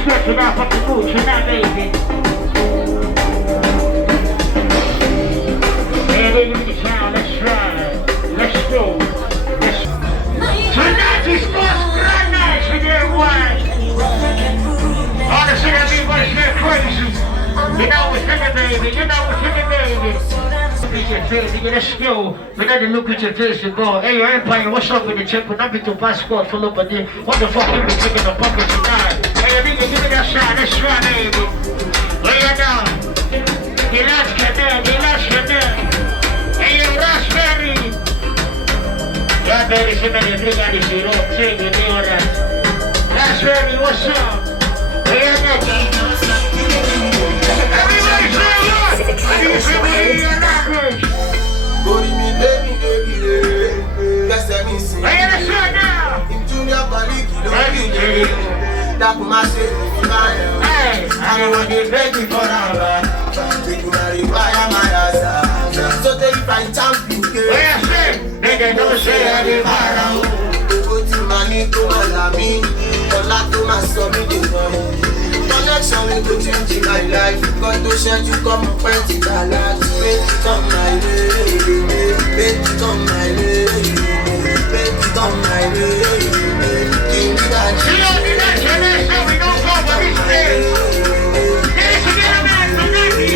stretch it out fucking Gucci, not baby. Hey, baby, look at town, let's ride. Let's go. Tonight is most grand night with everyone. Honestly, everybody's getting crazy. You know what's in it, baby. You know what's in it, baby. Look at your face, you get a skill. We got to look at your face and go, hey, your empire, what's up with the check? But not be too passport full up of the. What the fuck you be taking the bucket tonight? Hey, nigga, give me that shot. Let's try, baby. Lay it down. Relax, cadê? Hey, you raspberry. Yeah, baby, she made a drink out of shit. Oh, take it, you know that. Raspberry, what's up? Lay it down. Everybody say what? I need somebody in your language. Go to me, baby. That's the missing. Lay it down now. Into your body, that my shit. Hey, I don't want to get ready for that. Take my fire, my ass. So they find champion. Where I say, nigga, don't say I didn't fire. Go to money to my lami, or not to my son. Connection will go change my life. Got to send you come up and take a lot. Make it on my way. Make it on my way. Make it on my way. Give me that. We don't need that generation. We don't go for this day. There's a little man from Nike.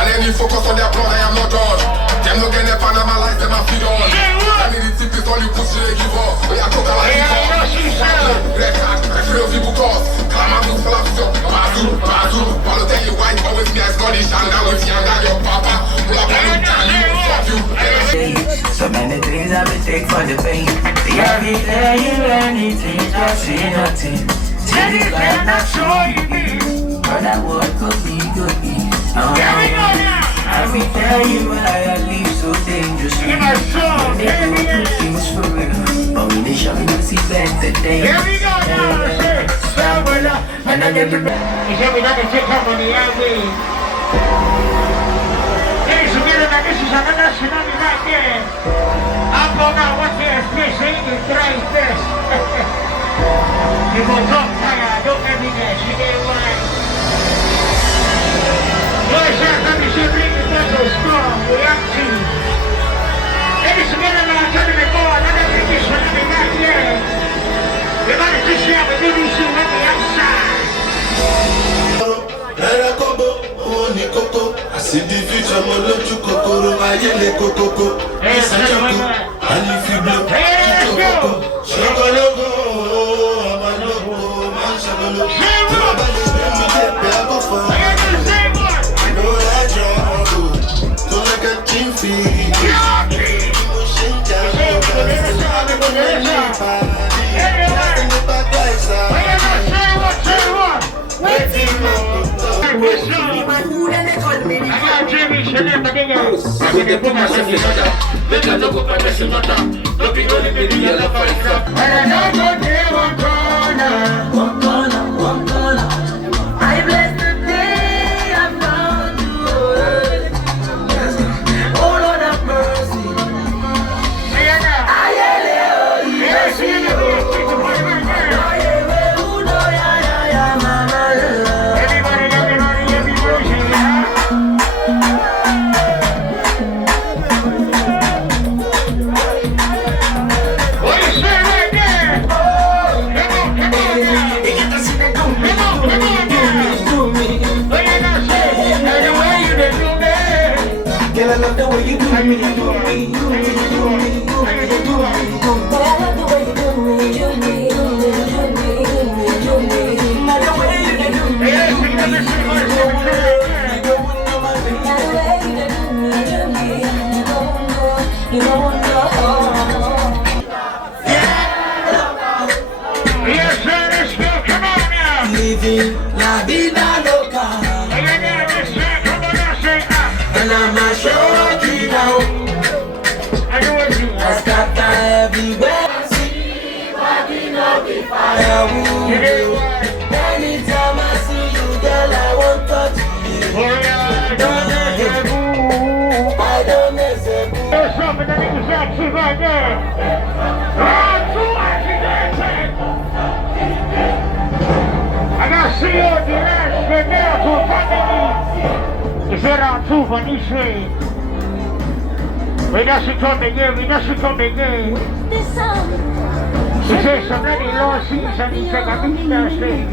And then you focus on their blood, I am not done. Them no get up under my life, them I feed on. I need the tip is all you push, you give up. We are talking like you red card, I feel people cause. Kamazu, Falafel, Bazu, Balotelli, white, always me as Scottish, and now it's young, your papa. We are going to fuck you. So many things I will take for the pain. See every day you anything, just see nothing. Tell you that not sure you need. But that word could be. I will tell you why I live so dangerously. It was for real, but when they show me to see better days. Here we go now, and I get the he said we got to take up on the airway. Ladies and gentlemen, this is another tsunami right there. I'm going to watch this fish, ain't it? Try this. You go talk fire, don't let me get you get one. Boys, I'm should bring the bottle strong, we have to. Ladies and gentlemen, I'm telling you go, another big tsunami right here. We're going to just share with BBC on the outside. I see the future, I'm going to Kokoro, I yell a Coco. It's a joke, and if you blow, Shagalogo, I'm a logo, man, Shagalogo. I bless the day I found you. Oh Lord have mercy. I love the way you do me, you do me, you do me, you do me, you do me, you do me. But I love the way you do me, you do me, you do me, you do me, you do me. Not the way you do me, you do me, you do me, you don't know my thing. Not the way you do me, you do me, you don't know, you don't know. Yes, sir, let's go, come on now. Living la vida loca. And I'm a shorty now. I scatter everywhere. See what we know be firewood. Anytime I see you, girl, I want to touch you. There's something that niggas got to right there. Round 2 activated. I gotta see you at the last get down to a fucking. It's round 2 for this way. We got to come again, we got to come again. She says some lady Lord sees and he take a big downstairs.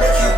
Make you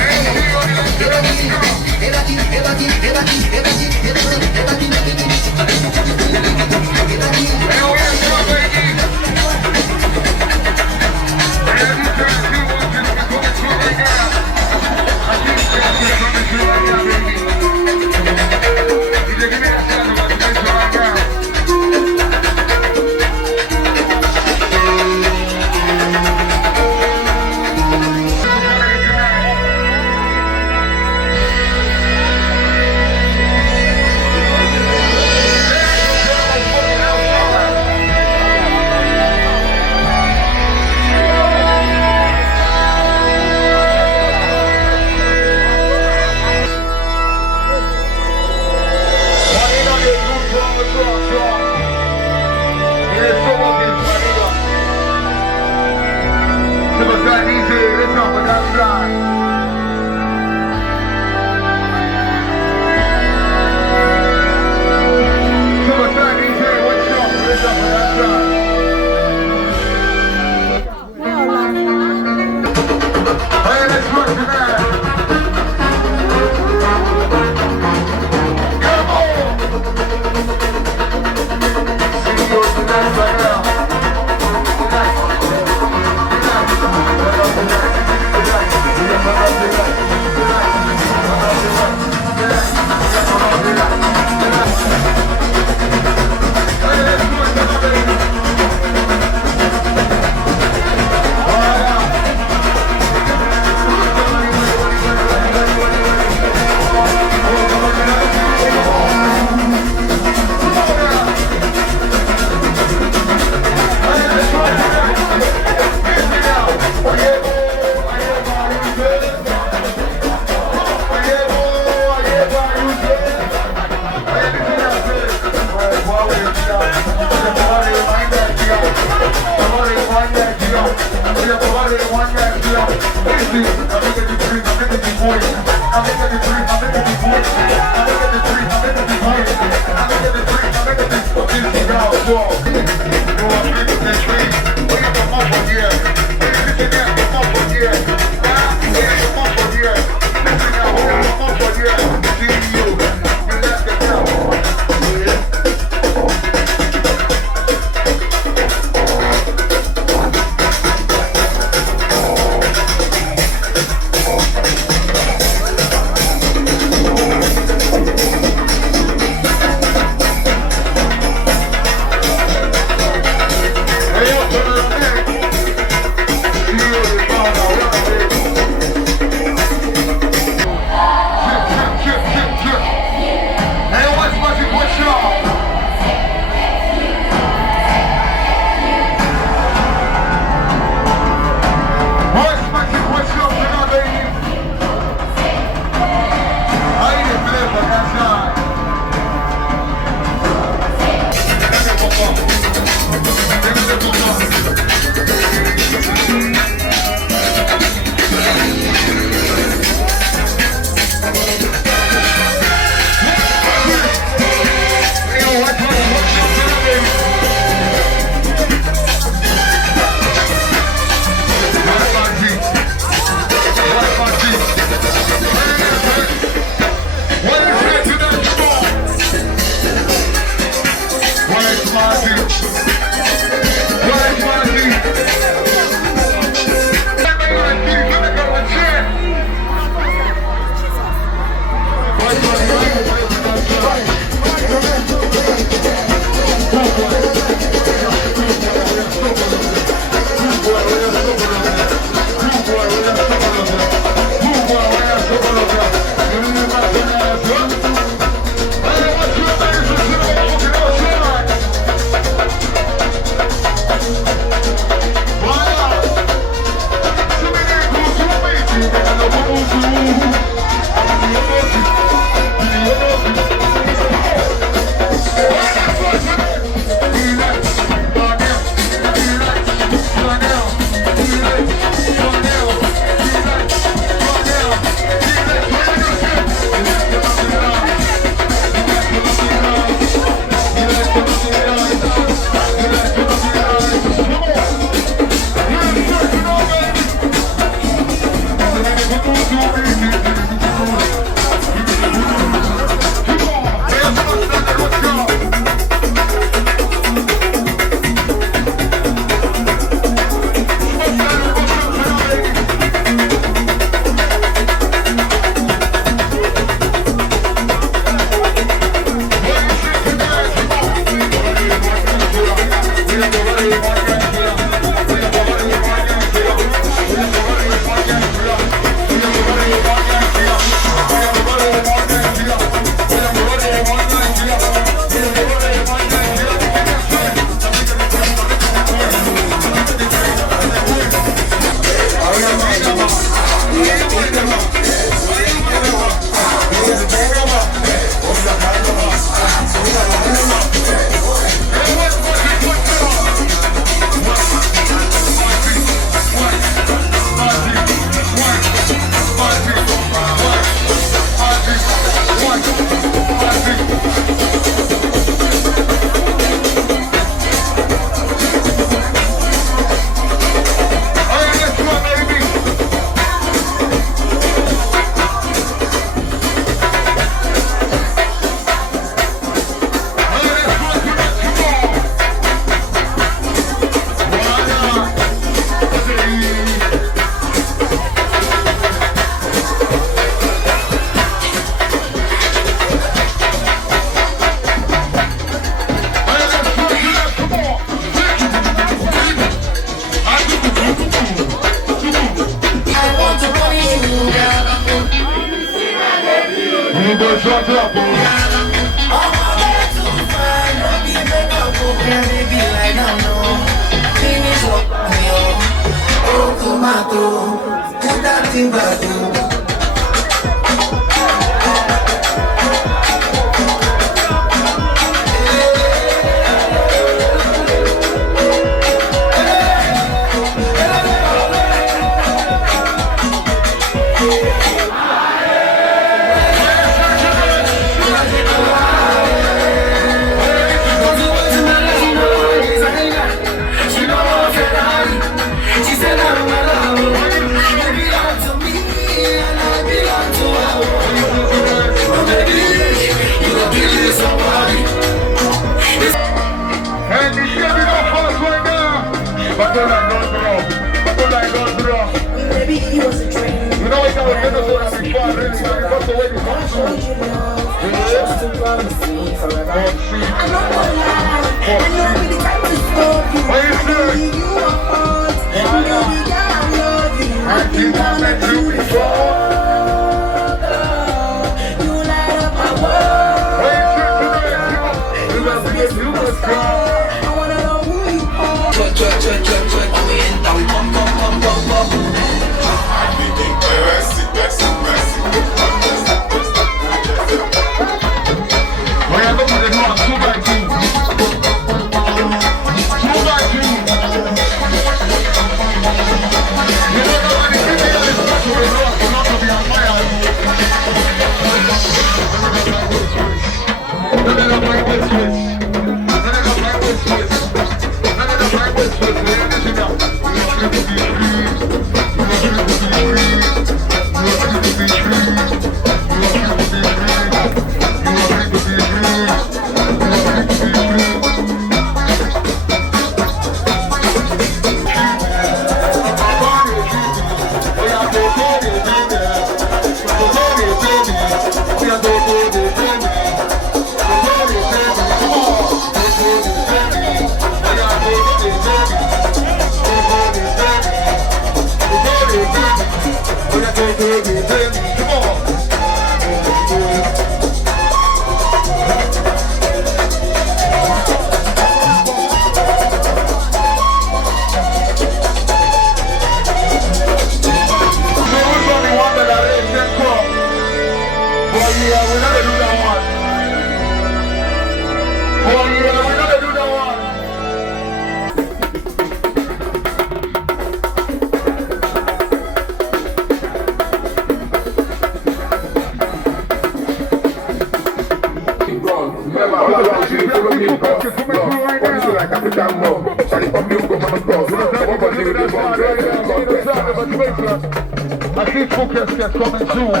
I see focus get coming soon. I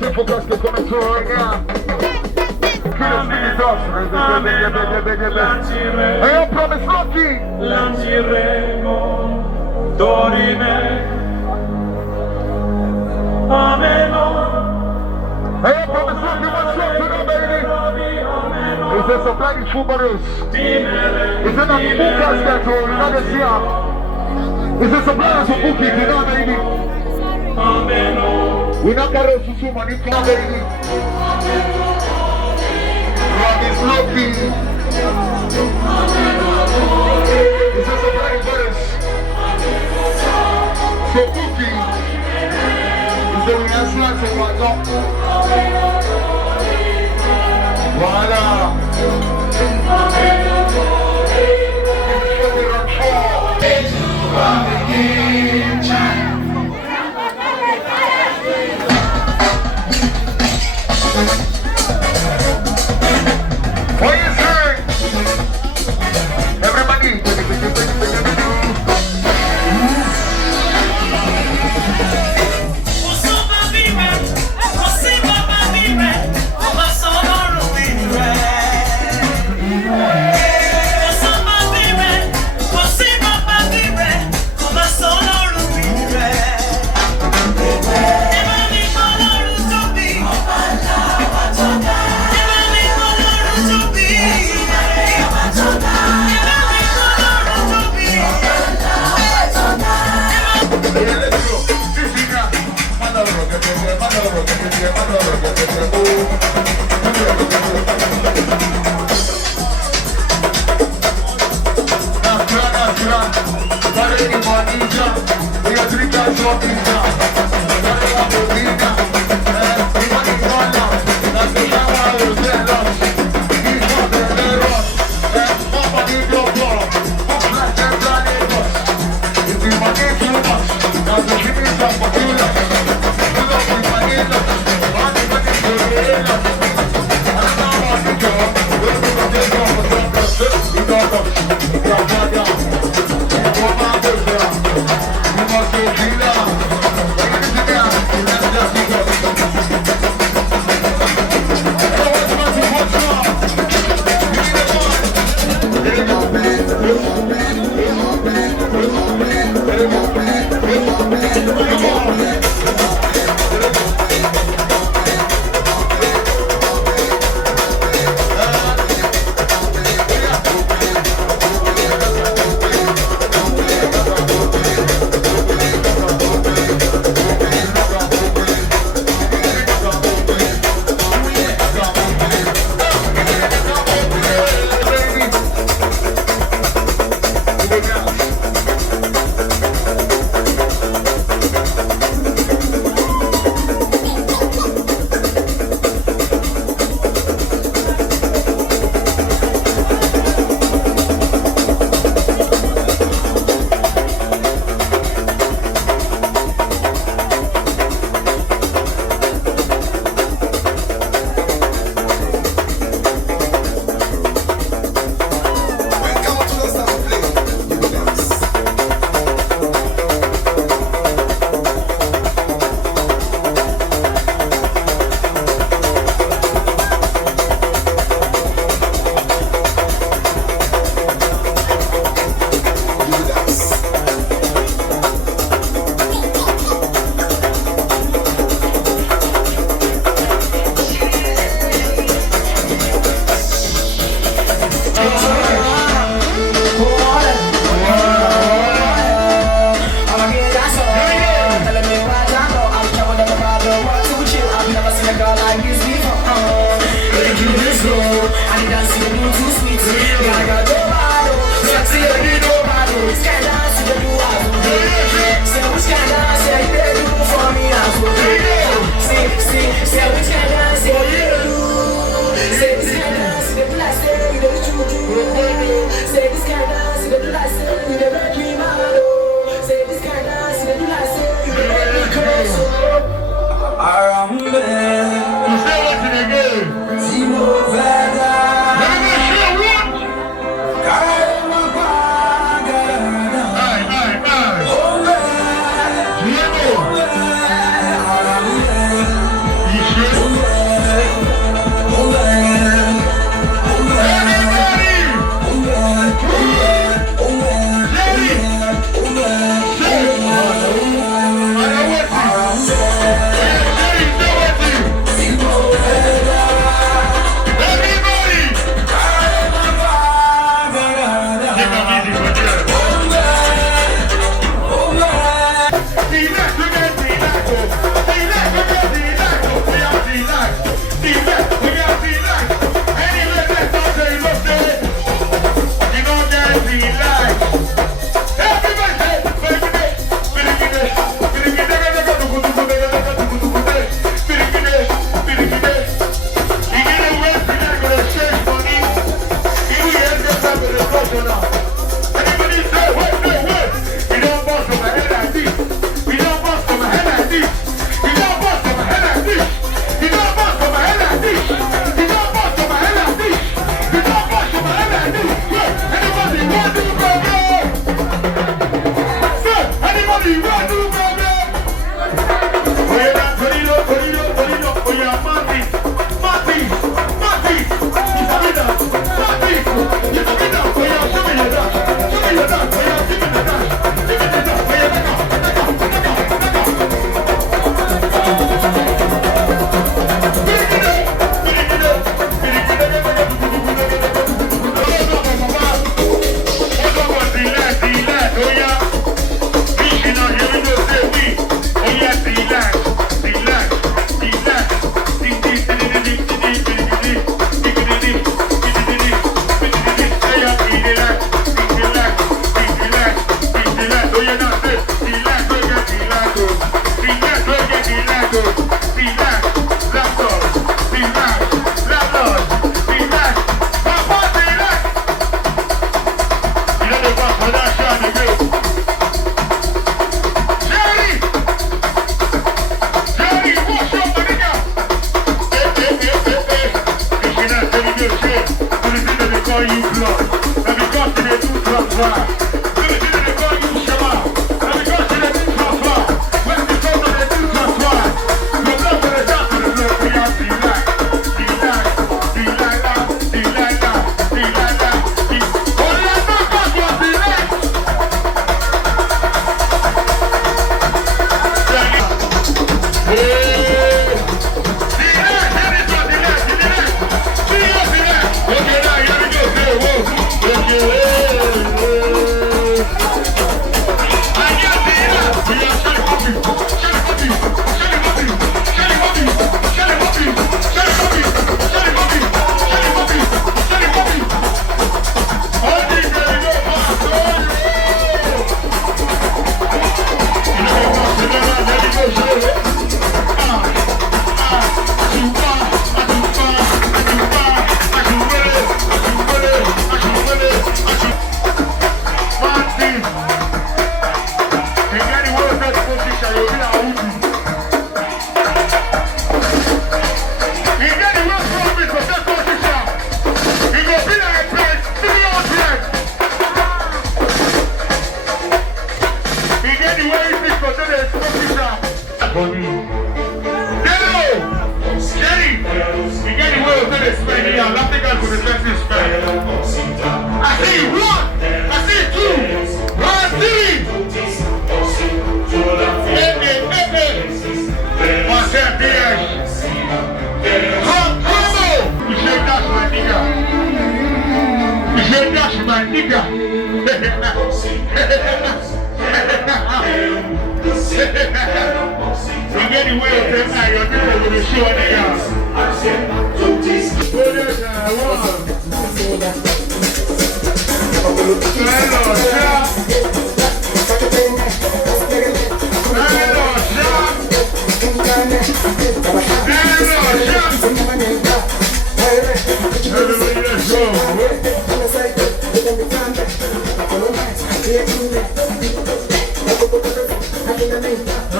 see focus get coming soon right now. Hey, I promise Lucky. Hey, I promise Lucky, what's up to them, baby? He says supply these footballers. He said that focus get to, you know the see. He says supply us some bookies, you know, baby. We not carry susu money from baby. Promise Lucky. He says supply the brothers. So bookie. He said we have slots and whatnot. Voila. What you say? Everybody. Come on.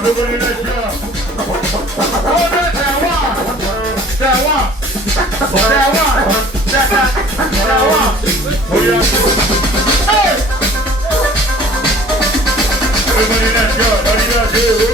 Everybody, let's go. Everybody, let's go.